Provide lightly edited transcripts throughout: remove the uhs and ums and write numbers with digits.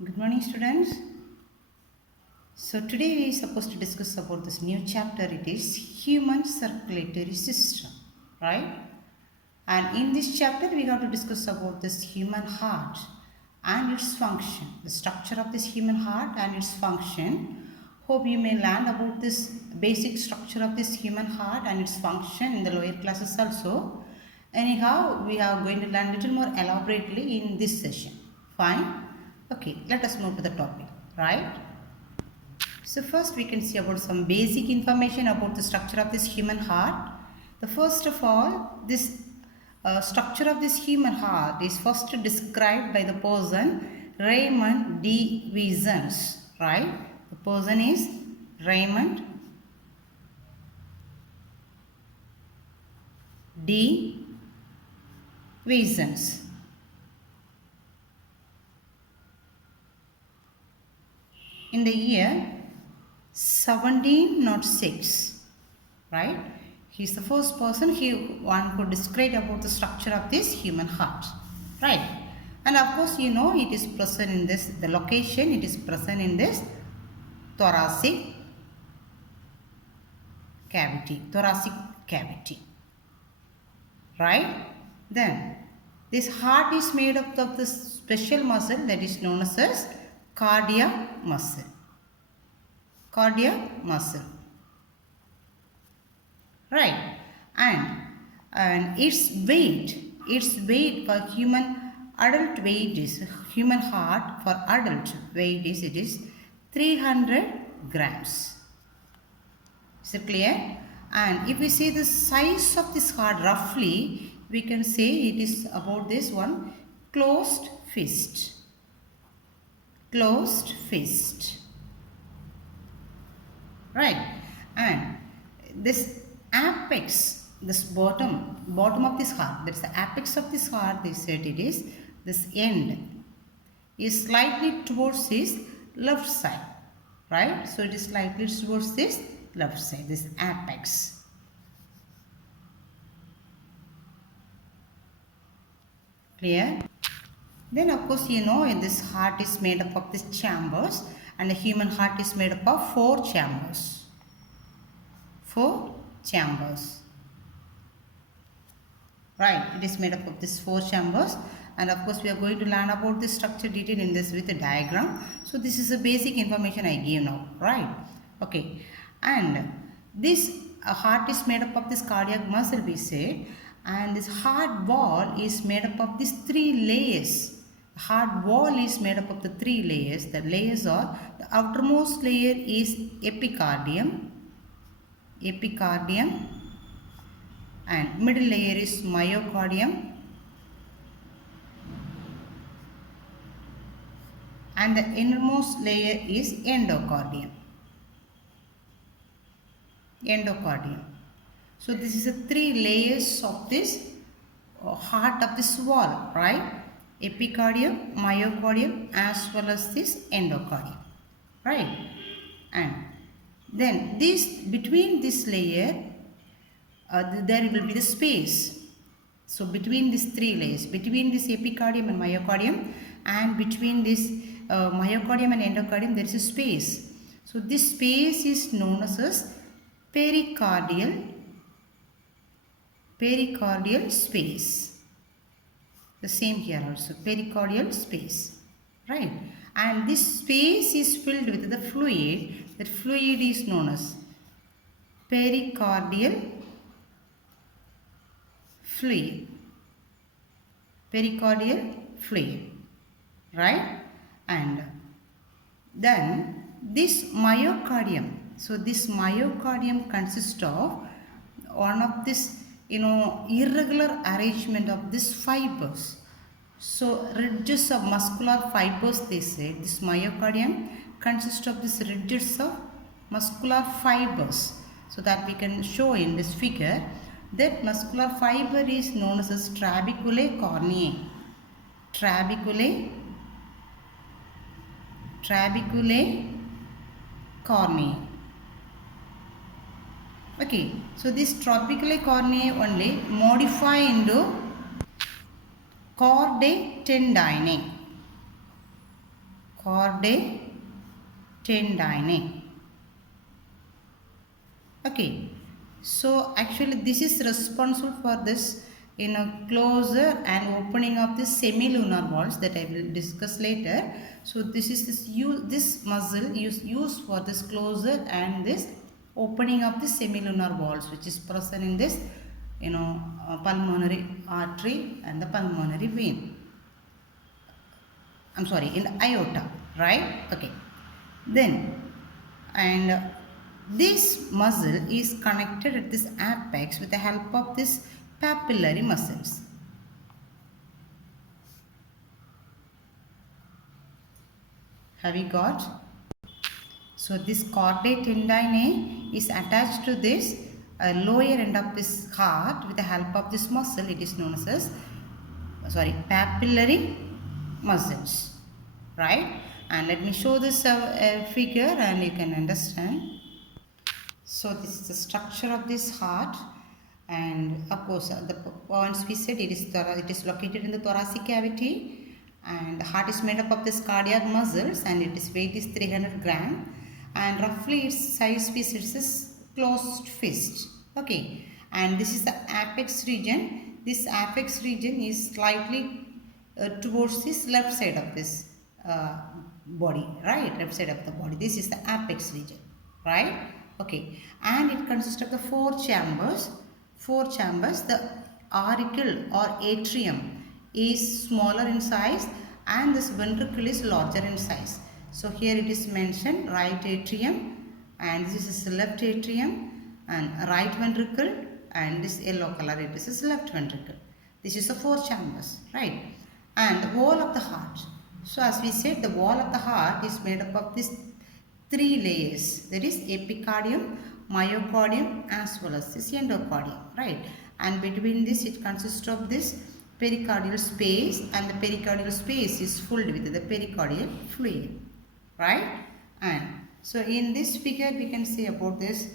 Good morning, students. So today we are supposed to discuss about this new chapter. It is human circulatory system, right? And in this chapter we have to discuss about this human heart and its function, the structure of this human heart and its function. Hope you may learn about this basic structure of this human heart and its function in the lower classes also. Anyhow, we are going to learn little more elaborately in this session. Fine? Okay, let us move to the topic, right? So first we can see about some basic information about the structure of this human heart. The first of all, this structure of this human heart is first described by the person Raymond D. Wiesens, right? The person is Raymond D. Wiesens. In the year 1706, right? He is the first person one who described about the structure of this human heart, right? And of course, you know, it is present in this, the location, it is present in this thoracic cavity, right? Then this heart is made up of this special muscle that is known as cardiac muscle. Cardiac muscle, right? And its weight for human adult weight is, human heart for adult weight is, it is 300 grams. Is it clear? And if we see the size of this heart roughly, we can say it is about this one, closed fist. Closed fist. Right? And this apex, this bottom of this heart, that is the apex of this heart, they said it is, this end is slightly towards this left side, right? So it is slightly towards this left side, this apex. Clear? Then of course, you know, this heart is made up of these chambers, and the human heart is made up of 4 chambers. 4 chambers. Right, it is made up of these 4 chambers, and of course we are going to learn about this structure detail in this with a diagram. So this is the basic information I give now, right? Okay, and this heart is made up of this cardiac muscle, we said, and this heart wall is made up of these 3 layers. The heart wall is made up of the 3 layers. The layers are, the outermost layer is epicardium, and middle layer is myocardium, and the innermost layer is endocardium. So this is the 3 layers of this heart of this wall, right? Epicardium, myocardium, as well as this endocardium, right? And then this, between this layer, there will be the space. So between these 3 layers, between this epicardium and myocardium, and between this myocardium and endocardium, there is a space. So this space is known as pericardial space. The same here also, pericardial space, right? And this space is filled with the fluid. That fluid is known as pericardial fluid, right? And then this myocardium, so this myocardium consists of one of this, you know, irregular arrangement of these fibers. So ridges of muscular fibers, they say. This myocardium consists of these ridges of muscular fibers. So that we can show in this figure. That muscular fiber is known as trabeculae corneae. Trabeculae corneae. Okay, so this trabeculae corneae only modify into chordae tendineae. chordae tendineae. Okay, so actually this is responsible for this closure and opening of the semilunar valves that I will discuss later. So this is this muscle used for this closure and this opening of the semilunar valves, which is present in this pulmonary artery and the pulmonary vein. I'm sorry, in the aorta, right? Okay. Then, and this muscle is connected at this apex with the help of this papillary muscles. Have you got? So this chordae tendineae is attached to this lower end of this heart with the help of this muscle. It is known as papillary muscles, right? And let me show this figure and you can understand. So this is the structure of this heart, and of course the points we said it is located in the thoracic cavity, and the heart is made up of this cardiac muscles, and its weight is 300 gram, and roughly its size we said is closed fist. Okay, and this is the apex region. This apex region is slightly towards this left side of this body, right? Left side of the body. This is the apex region, right? Okay, and it consists of the four chambers. The auricle or atrium is smaller in size, and this ventricle is larger in size. So here it is mentioned right atrium, and this is left atrium, and right ventricle, and this yellow color it is left ventricle. This is the four chambers, right? And the wall of the heart. So as we said, the wall of the heart is made up of these three layers, that is epicardium, myocardium as well as this endocardium, right? And between this it consists of this pericardial space, and the pericardial space is filled with the pericardial fluid, right? And so in this figure we can see about this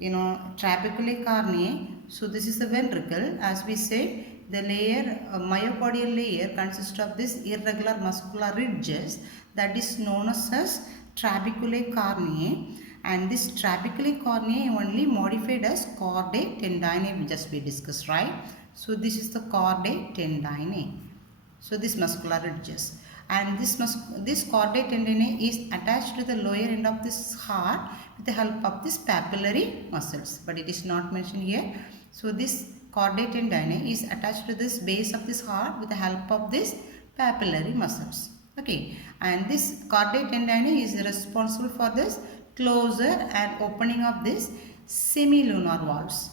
trabeculae carneae. So this is the ventricle. As we said, the layer myocardial layer consists of this irregular muscular ridges that is known as trabeculae carneae, and this trabeculae carneae only modified as chordae tendineae, just we discussed, right? So this is the chordae tendineae. So this muscular ridges, and this chordae tendineae is attached to the lower end of this heart with the help of this papillary muscles, but it is not mentioned here. So this chordae tendineae is attached to this base of this heart with the help of this papillary muscles. Okay, and this chordae tendineae is responsible for this closure and opening of this semilunar valves,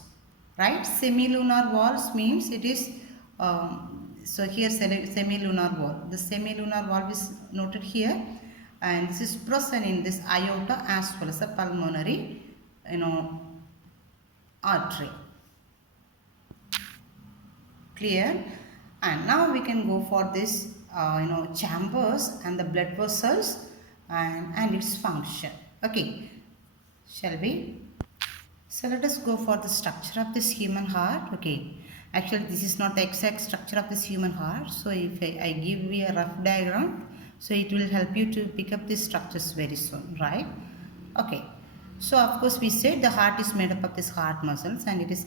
right? Semilunar valves means it is so here semilunar valve. The semilunar valve is noted here, and this is present in this aorta as well as the pulmonary artery. Clear? And now we can go for this chambers and the blood vessels and its function. Okay, shall we? So let us go for the structure of this human heart. Okay, actually this is not the exact structure of this human heart. So if I give you a rough diagram, so it will help you to pick up these structures very soon, right? Okay, so of course we said the heart is made up of this heart muscles, and it is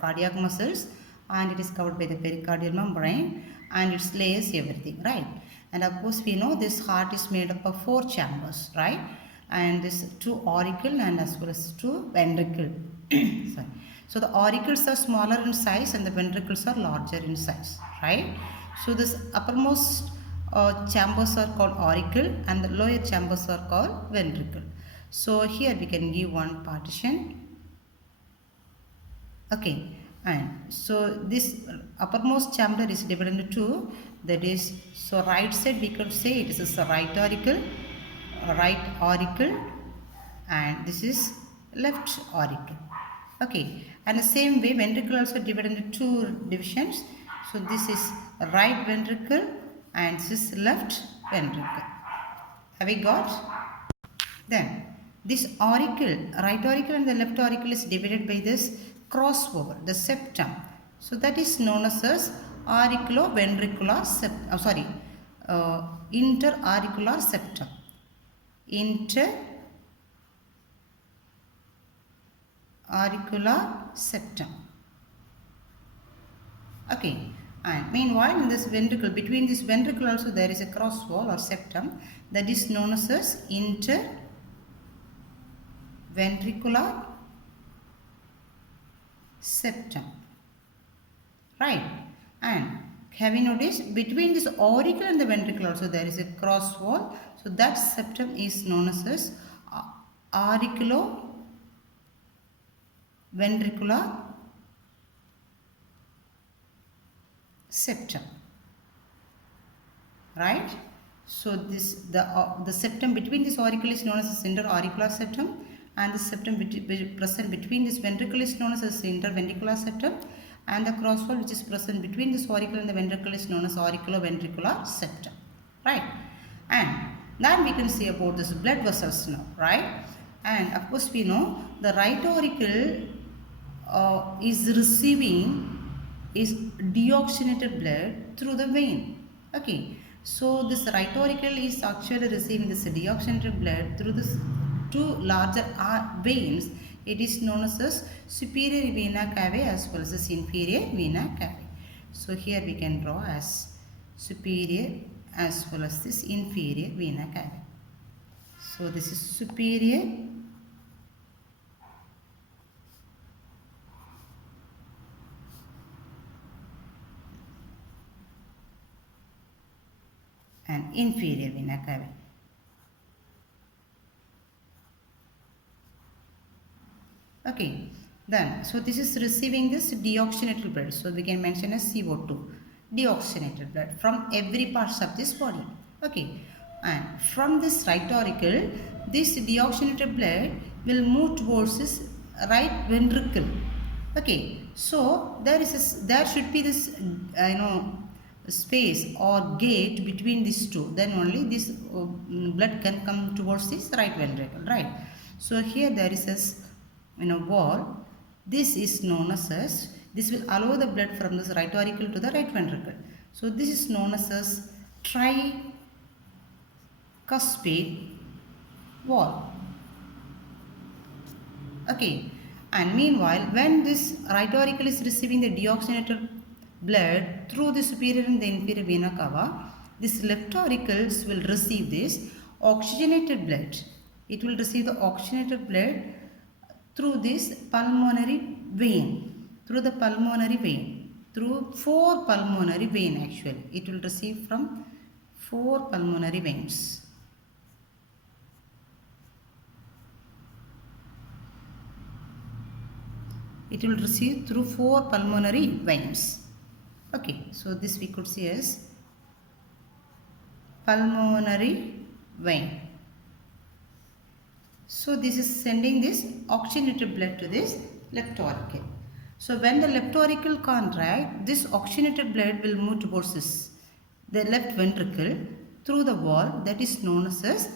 cardiac muscles, and it is covered by the pericardial membrane, and its layers everything, right? And of course we know this heart is made up of four chambers, right? And this two auricle and as well as two ventricle. Sorry. So the auricles are smaller in size and the ventricles are larger in size, right? So this uppermost chambers are called auricle and the lower chambers are called ventricle. So here we can give one partition. Okay, and so this uppermost chamber is divided into two. That is, so right side we could say it is a right auricle, and this is left auricle. Okay, and the same way ventricle also divided into two divisions. So this is right ventricle and this is left ventricle. Have we got? Then this auricle, right auricle and the left auricle is divided by this crossover, the septum. So that is known as auriculoventricular septum. interauricular septum. Interauricular septum. Okay, and meanwhile in this ventricle, between this ventricle also there is a cross wall or septum that is known as interventricular septum. Right, and have you noticed between this auricle and the ventricle also there is a cross wall, so that septum is known as auriculoventricular septum. Right, so this the septum between this auricle is known as interauricular septum, and the septum present between this ventricle is known as interventricular septum, and the cross wall which is present between this auricle and the ventricle is known as auriculoventricular septum. Right, and then we can see about this blood vessels now. Right, and of course we know the right auricle is receiving is deoxygenated blood through the vein. Okay, so this right auricle is actually receiving this deoxygenated blood through this two larger veins. It is known as superior vena cava as well as inferior vena cava. So here we can draw as superior as well as this inferior vena cava. So this is superior and inferior vena cava. Okay, then so this is receiving this deoxygenated blood, so we can mention as CO2, deoxygenated blood from every parts of this body. Okay, and from this right auricle, this deoxygenated blood will move towards this right ventricle. Okay, so there should be this space or gate between these two, then only this blood can come towards this right ventricle. Right, so here there is a wall. This is known as this will allow the blood from this right auricle to the right ventricle. So this is known as tricuspid wall. Okay, and meanwhile when this right auricle is receiving the deoxygenated blood through the superior and the inferior vena cava, this left auricles will receive this oxygenated blood. It will receive the oxygenated blood through this pulmonary vein, through four pulmonary vein actually. It will receive from four pulmonary veins. It will receive through four pulmonary veins. Okay, so this we could see as pulmonary vein. So this is sending this oxygenated blood to this left auricle. So when the left auricle contract, this oxygenated blood will move towards the left ventricle through the wall that is known as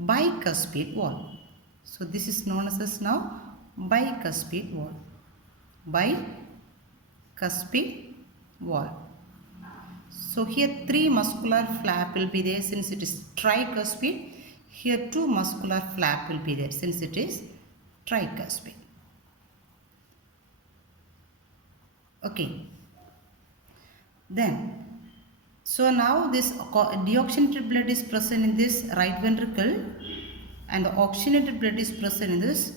bicuspid wall. So this is known as now bicuspid wall. Bicuspid wall. So here three muscular flap will be there since it is tricuspid. Here two muscular flap will be there since it is tricuspid. Okay. Then, so now this deoxygenated blood is present in this right ventricle and the oxygenated blood is present in this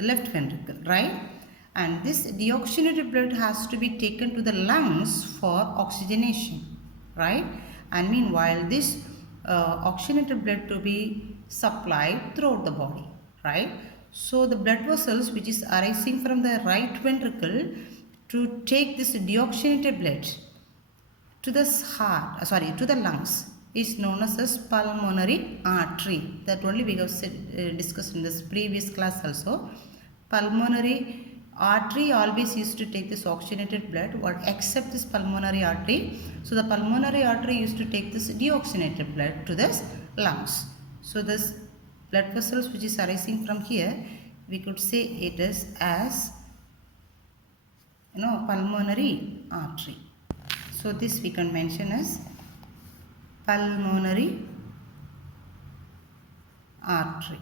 left ventricle, right? And this deoxygenated blood has to be taken to the lungs for oxygenation, right? And meanwhile this oxygenated blood to be supplied throughout the body, right? So the blood vessels which is arising from the right ventricle to take this deoxygenated blood to the to the lungs is known as pulmonary artery. That only we have discussed in this previous class also. Pulmonary artery always used to take this oxygenated blood, or except this pulmonary artery. So the pulmonary artery used to take this deoxygenated blood to the lungs. So this blood vessels which is arising from here, we could say it is as pulmonary artery. So this we can mention as pulmonary artery,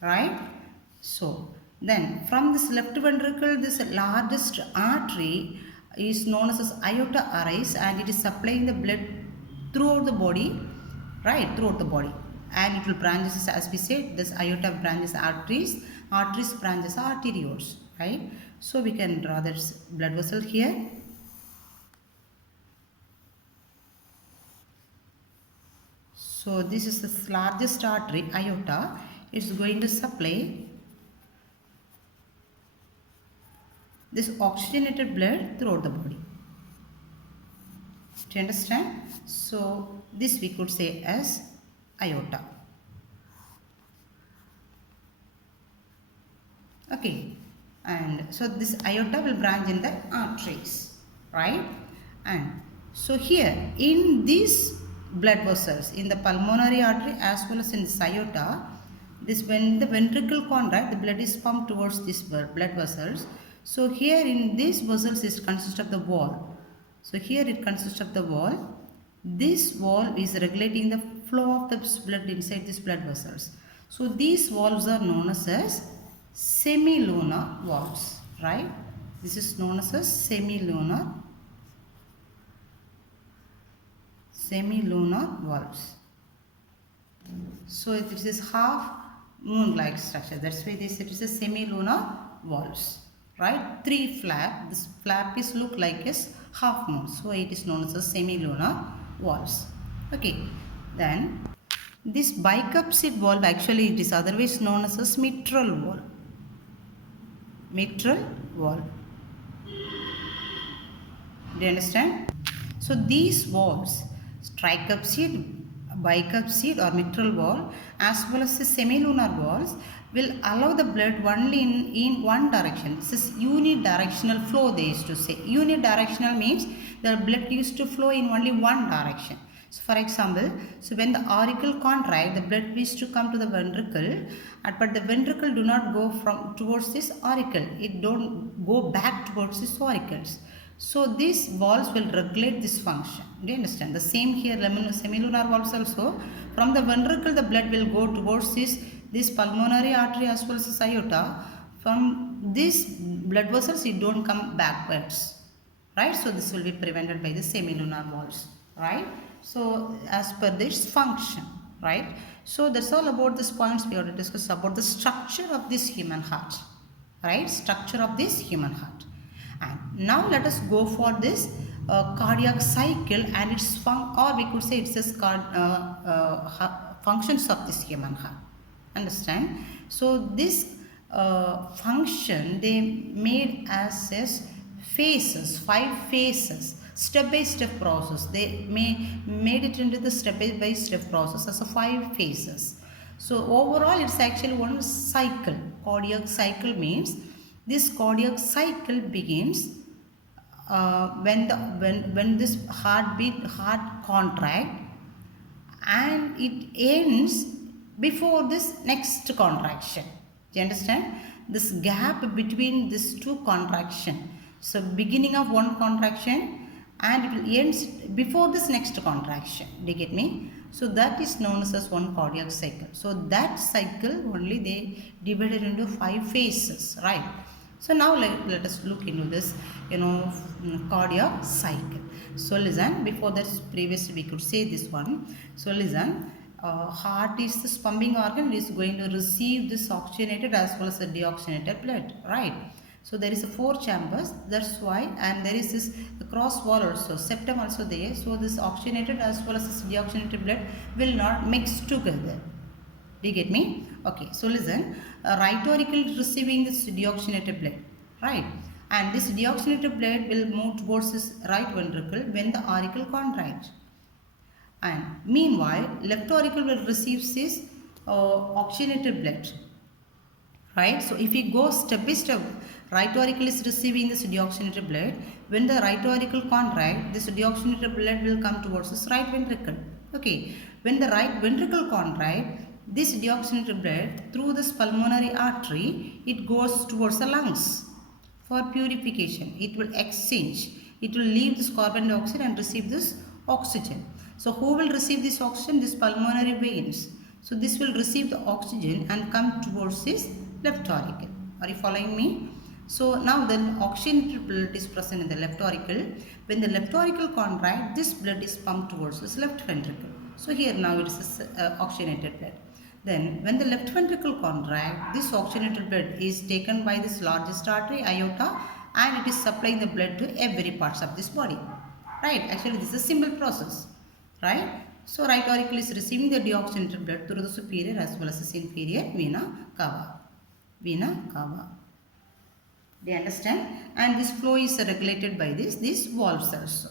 right? So then from this left ventricle, this largest artery is known as aorta aries, and it is supplying the blood throughout the body, right, throughout the body, and it will branches, as we said, this aorta branches arteries, arteries branches arterioles, right? So we can draw this blood vessel here. So this is the largest artery, aorta. It's going to supply this oxygenated blood throughout the body. Do you understand? So this we could say as aorta. Okay, and so this aorta will branch in the arteries, right? And so here in these blood vessels, in the pulmonary artery as well as in the aorta, this when the ventricle contract, the blood is pumped towards these blood vessels. So here in these vessels it consists of the wall. So here it consists of the wall. This wall is regulating the flow of the blood inside these blood vessels. So these valves are known as semilunar valves, right? This is known as semilunar valves. So it is half moon-like structure. That's why it is a semilunar valves, right? Three flap. This flap is look like a half moon. So it is known as semilunar valves. Okay. Then this bicuspid valve, actually it is otherwise known as mitral valve. Mitral valve. Do you understand? So these valves, tricuspid, bicuspid or mitral valve as well as the semilunar valves, will allow the blood only in one direction. This is unidirectional flow, they used to say. Unidirectional means the blood used to flow in only one direction. So for example, so when the auricle contract, the blood used to come to the ventricle, but the ventricle do not go from towards this auricle. It don't go back towards these auricles. So these valves will regulate this function. Do you understand? The same here, semilunar valves also. From the ventricle, the blood will go towards this pulmonary artery as well as aorta. From these blood vessels, it don't come backwards, right? So this will be prevented by the semilunar valves, right? So as per this function, right? So that's all about these points we have to discuss about the structure of this human heart, right? Structure of this human heart. And now let us go for this cardiac cycle and its or we could say it's just functions of this human heart. Understand? So this function they made as phases, 5 phases, step-by-step process. They made it into the step-by-step process as a 5 phases. So overall it's actually one cycle. Cardiac cycle means this cardiac cycle begins when this heart contract, and it ends before this next contraction. Do you understand? This gap between these two contraction. So beginning of one contraction and it will end before this next contraction. Do you get me? So that is known as one cardiac cycle. So that cycle only they divided into 5 phases, right? So now let us look into this, cardiac cycle. So listen, before that previously we could say this one. So listen, heart is this pumping organ, is going to receive this oxygenated as well as the deoxygenated blood, right? So there is 4 chambers, that's why, and there is this cross wall also, septum also there. So this oxygenated as well as this deoxygenated blood will not mix together. Do you get me? Okay, so listen, right auricle receiving this deoxygenated blood, right? And this deoxygenated blood will move towards this right ventricle when the auricle contracts. And meanwhile, left auricle will receive this oxygenated blood, right? So if we go step by step, right auricle is receiving this deoxygenated blood. When the right auricle contract, this deoxygenated blood will come towards this right ventricle. Okay, when the right ventricle contract, this deoxygenated blood through this pulmonary artery, it goes towards the lungs for purification. It will exchange. It will leave this carbon dioxide and receive this oxygen. So who will receive this oxygen? This pulmonary veins. So this will receive the oxygen and come towards this left auricle. Are you following me? So now the oxygenated blood is present in the left auricle. When the left auricle contracts, this blood is pumped towards this left ventricle. So here now it is oxygenated blood. Then when the left ventricle contracts, this oxygenated blood is taken by this largest artery, aorta, and it is supplying the blood to every parts of this body. Right? Actually this is a simple process. Right? So right auricle is receiving the deoxygenated blood through the superior as well as the inferior vena cava. Vena cava. Do you understand? And this flow is regulated by these valves also.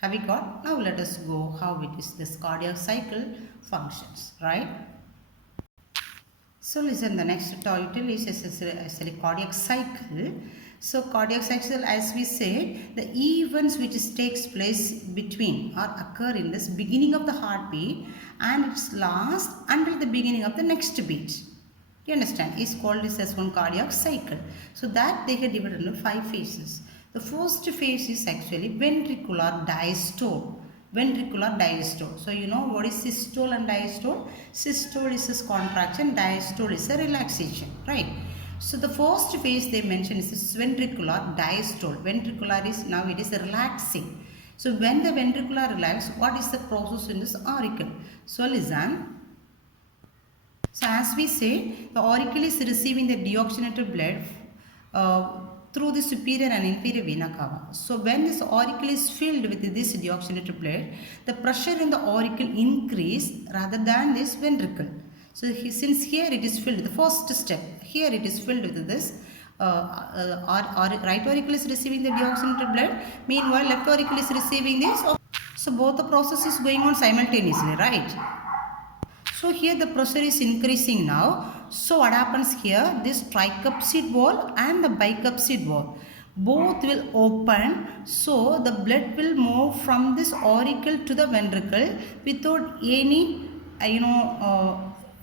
Have we got? Now let us go how it is this cardiac cycle functions, right? So listen, the next title is essentially cardiac cycle. So cardiac cycle, as we said, the events which takes place between or occur in this beginning of the heartbeat and its last until the beginning of the next beat. You understand? Is called this as one cardiac cycle. So that they get divided into 5 phases. The first phase is actually ventricular diastole. Ventricular diastole. So you know what is systole and diastole? Systole is a contraction, diastole is a relaxation, right? So the first phase they mention is this ventricular diastole. Ventricular is now it is relaxing. So when the ventricular relax, what is the process in this auricle? So listen. So as we say, the auricle is receiving the deoxygenated blood through the superior and inferior vena cava. So when this auricle is filled with this deoxygenated blood, the pressure in the auricle increase rather than this ventricle. So since here it is filled, the first step, here it is filled with this, right auricle is receiving the deoxygenated blood, meanwhile left auricle is receiving this. So both the process is going on simultaneously, right? So here the pressure is increasing now. So what happens here? This tricuspid valve and the bicuspid valve both will open. So the blood will move from this auricle to the ventricle without any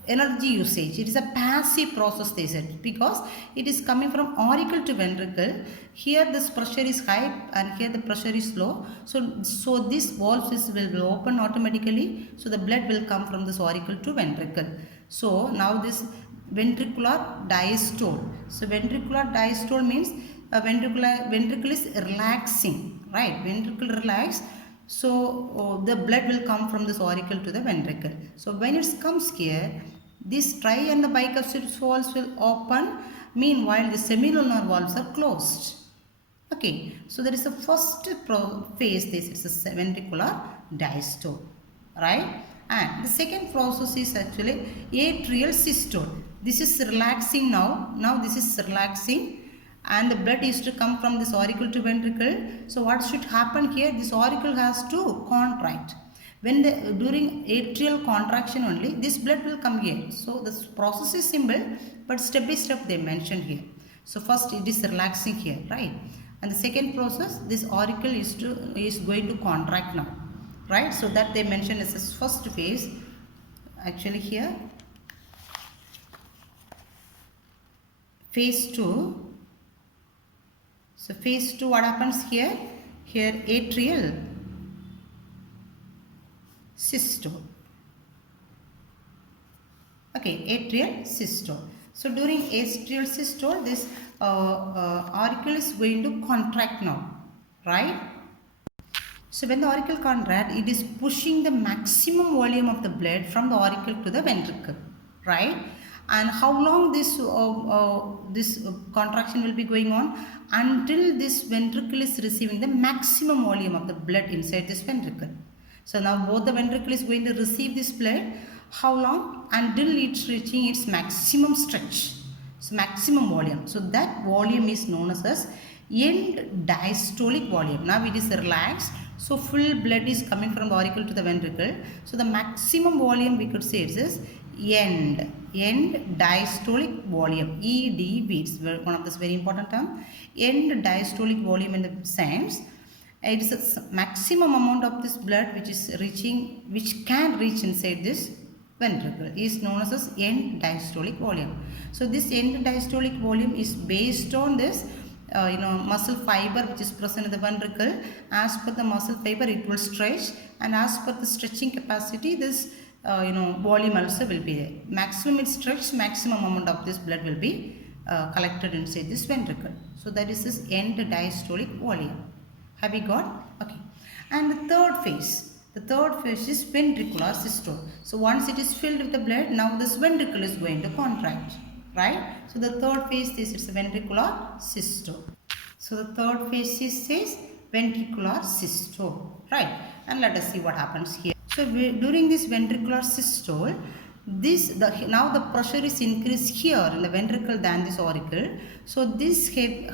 energy usage. It is a passive process, they said, because it is coming from auricle to ventricle. Here this pressure is high and here the pressure is low. So this valve will open automatically. So the blood will come from this auricle to ventricle. So now this ventricular diastole. So ventricular diastole means ventricle is relaxing, right? Ventricle relax. So the blood will come from this auricle to the ventricle. So when it comes here, this tri and the bicuspid valves will open. Meanwhile, the semilunar valves are closed. Okay, so there is a first phase. This is a ventricular diastole, right? And the second process is actually atrial systole. This is relaxing now. Now this is relaxing. And the blood is to come from this auricle to ventricle. So what should happen here? This auricle has to contract. When during atrial contraction only, this blood will come here. So this process is simple, but step by step they mentioned here. So first it is relaxing here, right? And the second process, this auricle is going to contract now, right? So that they mentioned as this first phase. Actually here, phase 2. So phase 2, what happens here? Here atrial systole. Okay, atrial systole. So during atrial systole, this auricle is going to contract now, right? So when the auricle contract, it is pushing the maximum volume of the blood from the auricle to the ventricle, right? And how long this contraction will be going on? Until this ventricle is receiving the maximum volume of the blood inside this ventricle. So now both the ventricle is going to receive this blood. How long? Until it's reaching its maximum stretch. So maximum volume. So that volume is known as end diastolic volume. Now it is relaxed. So full blood is coming from the auricle to the ventricle. So the maximum volume we could say is end diastolic volume. EDV. It's one of this very important term. End diastolic volume in the sense it is a maximum amount of this blood which can reach inside this ventricle is known as end diastolic volume. So this end diastolic volume is based on this muscle fiber which is present in the ventricle. As per the muscle fiber, it will stretch, and as per the stretching capacity, this volume also will be there. Maximum it stretches, maximum amount of this blood will be collected inside this ventricle. So that is this end diastolic volume. Have you got? Okay. And the third phase is ventricular systole. So once it is filled with the blood, now this ventricle is going to contract, right? So the third phase is a ventricular systole. So the third phase is ventricular systole, right? And let us see what happens here. So during this ventricular systole, now the pressure is increased here in the ventricle than this auricle. So this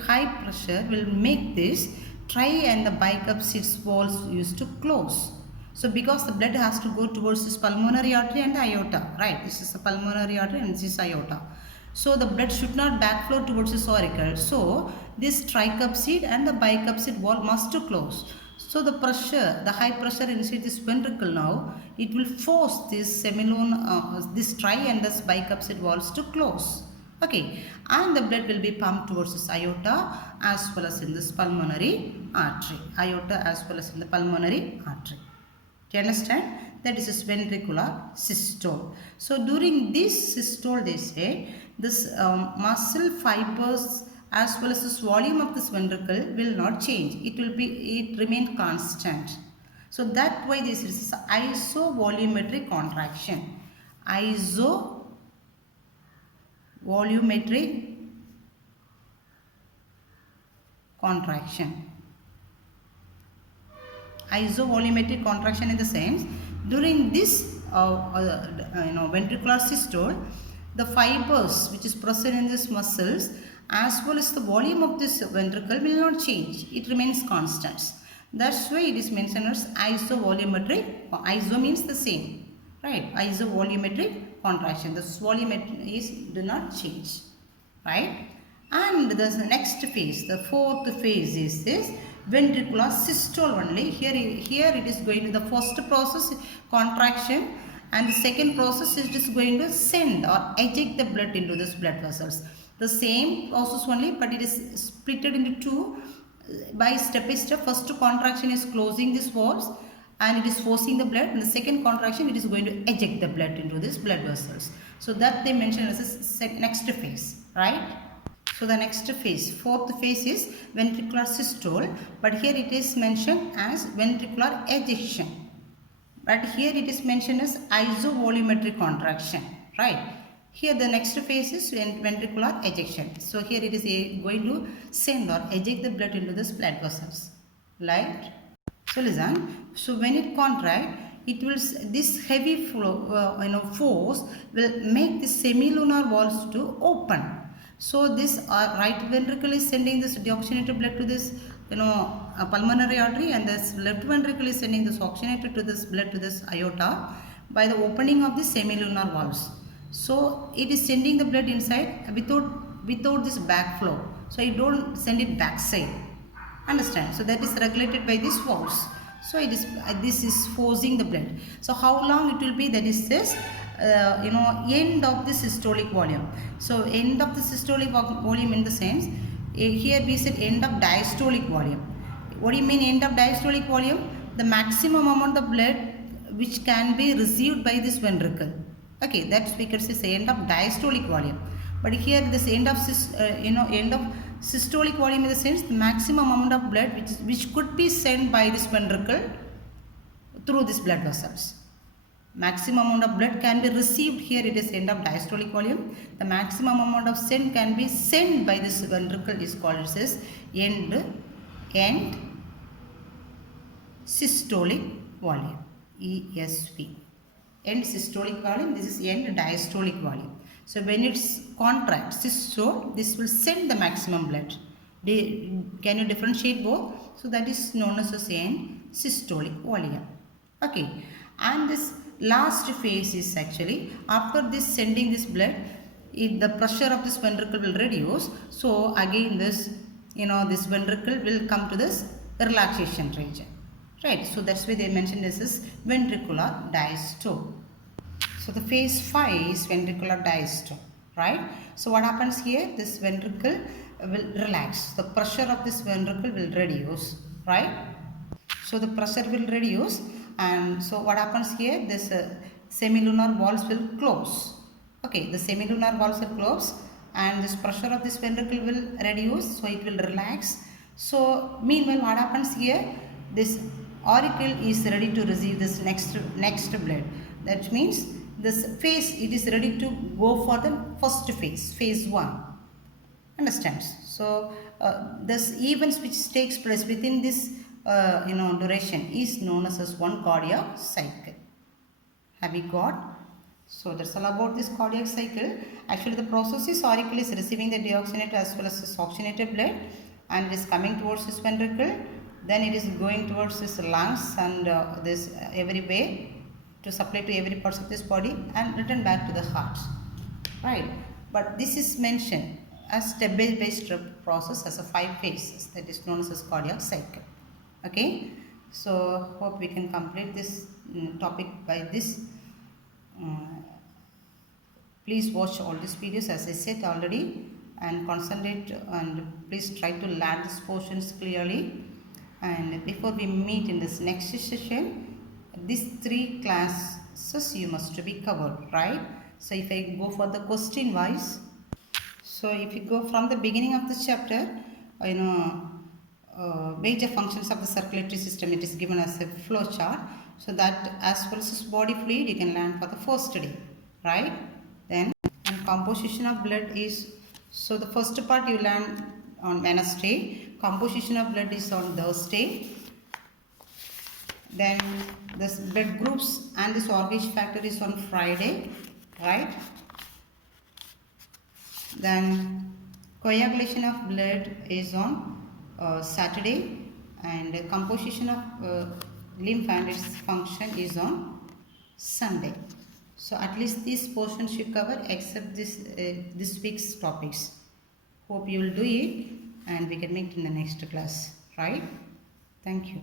high pressure will make this tri and the bicuspid walls used to close. So because the blood has to go towards this pulmonary artery and the aorta, right? This is the pulmonary artery and this is aorta. So the blood should not backflow towards this auricle. So this tricuspid and the bicuspid wall must to close. So the pressure, the high pressure inside this ventricle now, it will force this this tri and this bicuspid walls to close. Okay, and the blood will be pumped towards this aorta as well as in this pulmonary artery. Aorta as well as in the pulmonary artery. Do you understand? That is this ventricular systole. So during this systole, they say this muscle fibers as well as this volume of this ventricle will not change. It remain constant. So that why this is isovolumetric contraction. Isovolumetric contraction. Isovolumetric contraction in the sense, during this ventricular systole, the fibers which is present in these muscles as well as the volume of this ventricle will not change. It remains constant. That's why it is mentioned as isovolumetric. Iso means the same, right? Isovolumetric contraction. The volume do not change, right? And the next phase, the fourth phase is this ventricular systole only. Here it is going to the first process contraction, and the second process is just going to send or eject the blood into this blood vessels. The same process only, but it is split into two by step. First contraction is closing these walls and it is forcing the blood, and the second contraction it is going to eject the blood into these blood vessels. So that they mention as a next phase, right? So the next phase, fourth phase is ventricular systole, but here it is mentioned as ventricular ejection. But here it is mentioned as isovolumetric contraction, right? Here the next phase is ventricular ejection. So here it is going to send or eject the blood into this blood vessels, right? So listen. So when it contract, it will this heavy flow, force will make the semilunar walls to open. So this right ventricle is sending this deoxygenated blood to this pulmonary artery, and this left ventricle is sending this oxygenated to this blood to this aorta by the opening of the semilunar valves. So it is sending the blood inside without this backflow. So you don't send it backside. Understand? So that is regulated by these valves. So it is this is forcing the blood. So how long it will be? That is this end of the systolic volume. So end of the systolic volume in the sense, here we said end of diastolic volume. What do you mean end of diastolic volume? The maximum amount of blood which can be received by this ventricle. Okay, that's because it's end of diastolic volume. But here this end of systolic volume in the sense, the maximum amount of blood which could be sent by this ventricle through these blood vessels. Maximum amount of blood can be received, here it is end of diastolic volume. The maximum amount of sent can be sent by this ventricle is called as end systolic volume, ESV. End systolic volume, this is end diastolic volume. So when it's contract systole, this will send the maximum blood. Can you differentiate both? So that is known as end systolic volume. Okay, and this last phase is actually after this sending this blood, the pressure of this ventricle will reduce. So again this this ventricle will come to this relaxation region, right? So that's why they mentioned this is ventricular diastole. So the phase 5 is ventricular diastole, right? So what happens here? This ventricle will relax. The pressure of this ventricle will reduce, right? So the pressure will reduce, and so what happens here, this semilunar valves will close. Okay, the semilunar valves will close and this pressure of this ventricle will reduce, so it will relax. So meanwhile what happens here, this auricle is ready to receive this next blood. That means this phase, it is ready to go for the first phase 1. Understands? So this events which takes place within this duration is known as one cardiac cycle. Have you got? So that's all about this cardiac cycle. Actually the process is auricle is receiving the deoxygenated as well as this oxygenated blood, and it is coming towards this ventricle, then it is going towards this lungs and this every way to supply to every parts of this body and return back to the heart, right? But this is mentioned as step by step process as a 5 phases, that is known as cardiac cycle. Okay, so hope we can complete this topic by this. Please watch all these videos as I said already and concentrate, and please try to learn these portions clearly. And before we meet in this next session, these 3 classes you must be covered, right? So if I go for the question wise, so if you go from the beginning of this chapter, major functions of the circulatory system, it is given as a flow chart. So that as well as body fluid you can learn for the first day, right? Then and composition of blood is, so the first part you learn on Wednesday, composition of blood is on Thursday. Then this blood groups and this Orgage factor is on Friday, right? Then coagulation of blood is on Saturday, and composition of lymph and its function is on Sunday. So at least these portions you cover except this week's topics. Hope you will do it and we can meet in the next class, right? Thank you.